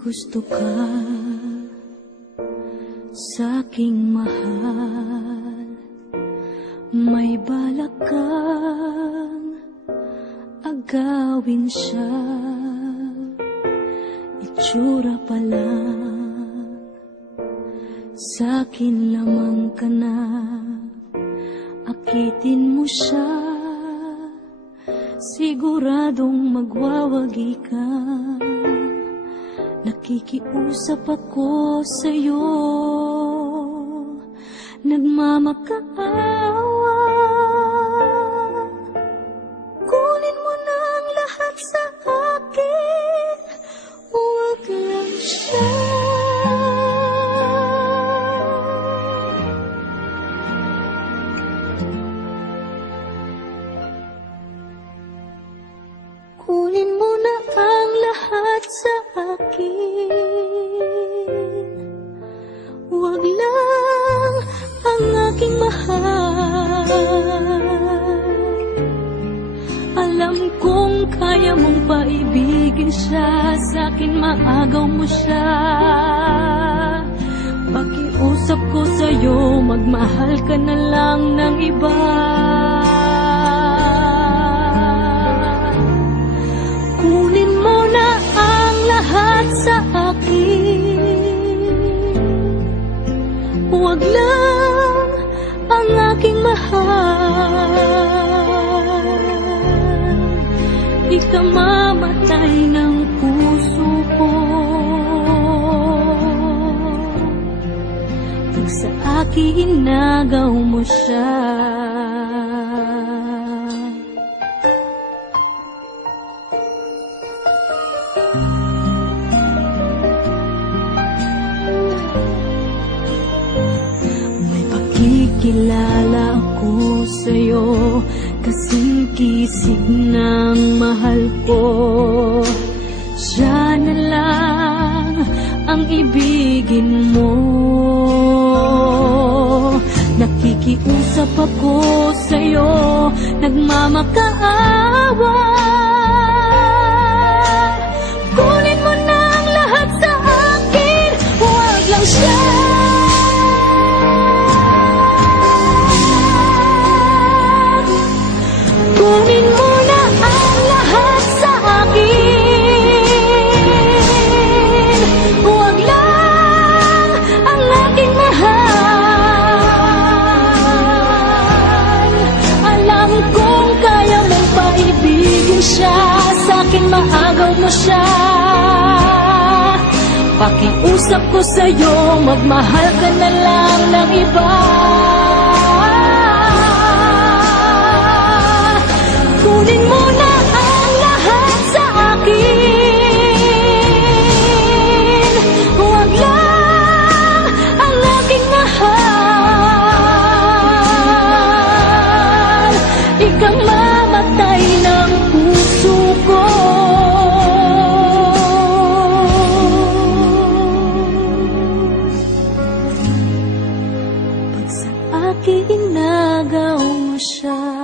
gusto ka sa'king mahal, may balak kang agawin siya. Itsura pa lang, sa'kin lamang ka na, akitin mo siya, siguradong magwawagi ka. Nakikiusap ako sa'yo, nagmamakaawa. Kunin mo na ang lahat sa akin, huwag lang siya. Kunin mo na ang lahat sa akin, huwag lang ang aking mahal. Alam kong kaya mong paibigin siya, sa'kin maagaw mo siya. Pakiusap ko sa'yo, magmahal ka na lang ng iba. Kunin mo na ang lahat sa akin, huwag lang ang aking mahal. Ikamamatay ng puso ko pag sa akin inagaw mo siya. May pakikilala ako sa'yo, kasing kisig ng mahal ko. Siya na lang ang ibigin mo. Nakikiusap ako sa'yo, nagmamakaawa. Kunin mo na ang lahat sa akin, huwag lang siya. Kunin mo na ang lahat sa akin, huwag lang ang aking mahal. Alam kong kaya mong paibigin siya, sa'kin maagaw mo siya. Pakiusap ko sa'yo, magmahal ka na lang ng iba. Kunin mo na ang lahat sa akin, huwag lang ang aking mahal. Ikamamatay ng puso ko pag sa akin inagaw mo siya.